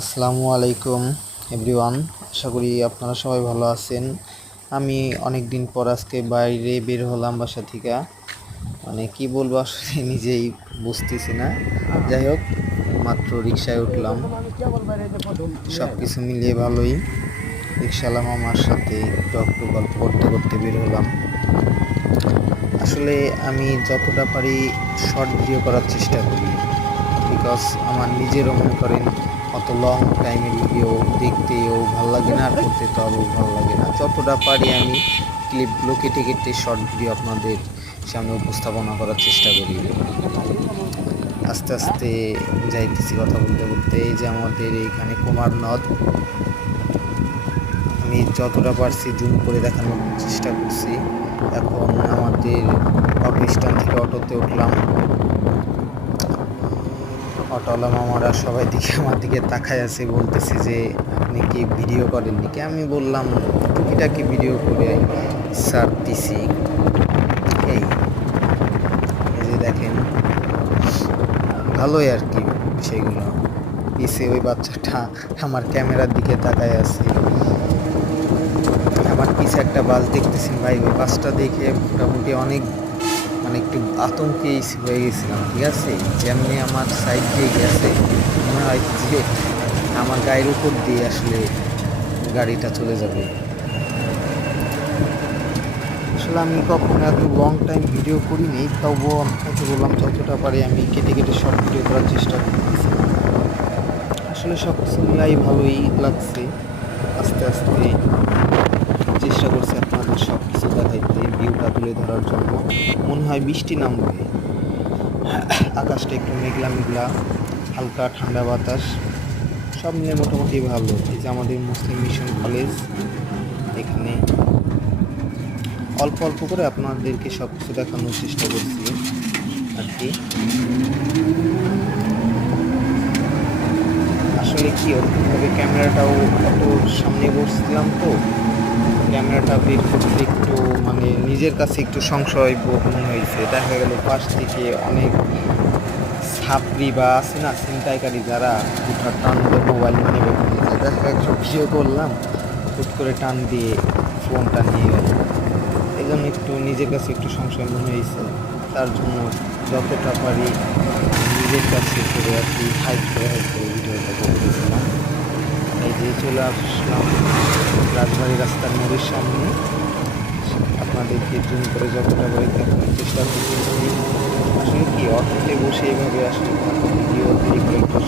আসসালামু আলাইকুম এভরিওয়ান। আশা করি আপনারা সবাই ভালো আছেন। আমি অনেক দিন পর আজকে বাইরে বের হলাম বাসা থেকে। কি বলবো আসলে নিজেই বুঝতেছি না। যাই হোক, মাত্র রিক্সায় উঠলাম, সব কিছু মিলিয়ে ভালোই। রিক্সাওয়ালা মামার সাথে একটু একটু গল্প করতে করতে বের হলাম। আসলে আমি যতটা পারি শর্ট ভিডিও করার চেষ্টা করি, বিকজ আমার নিজেরও মনে করেন অত লং টাইমের ভিডিও দেখতেও ভালো লাগে না, আর করতে তো আরও ভালো লাগে না। যতটা পারি আমি ক্লিপগুলো কেটে কেটে শর্ট ভিডিও আপনাদের সামনে উপস্থাপনা করার চেষ্টা করি। আস্তে আস্তে যাইতেছি কথা বলতে বলতে। এই যে আমাদের এইখানে কুমার নদ, আমি যতটা পারছি জুম করে দেখানোর চেষ্টা করছি। এখন আমাদের অটো স্ট্যান্ড থেকে অটোতে উঠলাম। অটোওয়ালা মামারা সবাই দিকে আমার দিকে তাকায় আছে, বলতেছে যে আপনি কি ভিডিও করেন নাকি। আমি বললাম টুকিটাকি ভিডিও করে সার দিছি। এই এই যে দেখেন, ভালোই আর কি বিষয়গুলো। পিছে ওই বাচ্চাটা আমার ক্যামেরার দিকে তাকায় আছে। আমার পিছে একটা বাস দেখতেছেন ভাই, ওই বাসটা দেখে মোটামুটি অনেক একটু আতঙ্কে হয়ে গেছিলাম। ঠিক আছে, যেমনি আমার সাইড দিয়ে গেছে মনে হয় যে আমার গায়ের উপর দিয়ে আসলে গাড়িটা চলে যাবে। আসলে আমি কখনো এত লং টাইম ভিডিও করিনি, তবুও আপনাকে বললাম যতটা পারি আমি কেটে কেটে শর্ট ভিডিও করার চেষ্টা করতেছি। আসলে সব কিছু মিলাই ভালোই লাগছে। আস্তে আস্তে চেষ্টা করছি আপনাদের সব কিছু দেখাইতে, ভিউটা তুলে ধরার জন্য। মনে হয় বৃষ্টি নামবে, আকাশটা একটু মেঘলা মেঘলা, হালকা ঠান্ডা বাতাস, সব মিলে মোটামুটি ভালো। এই যে আমাদের মুসলিম মিশন কলেজ, এখানে অল্প অল্প করে আপনাদেরকে সব কিছু দেখানোর চেষ্টা করছি আর কি। আসলে কি ওরকমভাবে ক্যামেরাটাও অত সামনে বসছিলাম, তো ক্যামেরাটা বের করতে একটু নিজের কাছে একটু সংশয় বোধ মনে হয়েছে। দেখা গেল পাশ থেকে অনেক ছাপড়ি বা আছে না ছিনতাইকারী, যারা হুঠার টান দিয়ে মোবাইল নিয়ে বেরিয়ে যায়। দেখা একটা ভিডিও করলাম, হুট করে টান দিয়ে ফোনটা নিয়ে গেল। এই জন্য একটু নিজের কাছে একটু সংশয় মনে হয়েছে। তার জন্য যতটা পারি নিজের কাছে করে আর কি হাইড করে ভিডিওটা করতেছিলাম। এই যে চলে আসলাম রাজবাড়ি রাস্তার মোড়ের সামনে। আপনাদেরকে জুম করে যতটা পারি দেখানোর চেষ্টা করতেছি। আসলে কি অটোতে বসে এভাবে আসলে ভিডিও তৈরি করে একটু